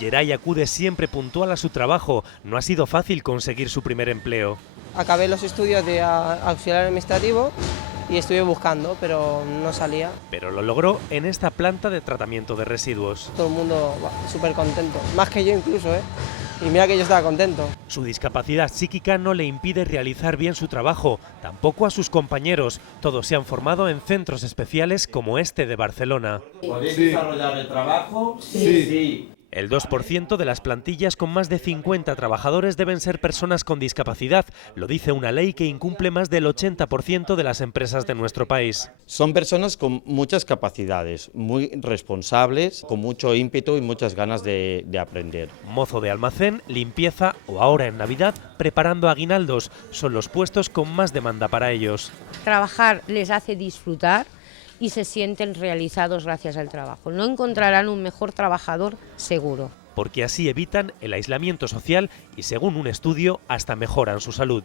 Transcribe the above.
Geray acude siempre puntual a su trabajo. No ha sido fácil conseguir su primer empleo. Acabé los estudios de auxiliar administrativo y estuve buscando, pero no salía. Pero lo logró en esta planta de tratamiento de residuos. Todo el mundo súper contento, más que yo incluso, ¿eh? Y mira que yo estaba contento. Su discapacidad psíquica no le impide realizar bien su trabajo, tampoco a sus compañeros. Todos se han formado en centros especiales como este de Barcelona. ¿Podéis desarrollar el trabajo? Sí. El 2% de las plantillas con más de 50 trabajadores deben ser personas con discapacidad. Lo dice una ley que incumple más del 80% de las empresas de nuestro país. Son personas con muchas capacidades, muy responsables, con mucho ímpetu y muchas ganas de aprender. Mozo de almacén, limpieza o ahora en Navidad preparando aguinaldos. Son los puestos con más demanda para ellos. Trabajar les hace disfrutar y se sienten realizados gracias al trabajo. No encontrarán un mejor trabajador seguro. Porque así evitan el aislamiento social y, según un estudio, hasta mejoran su salud.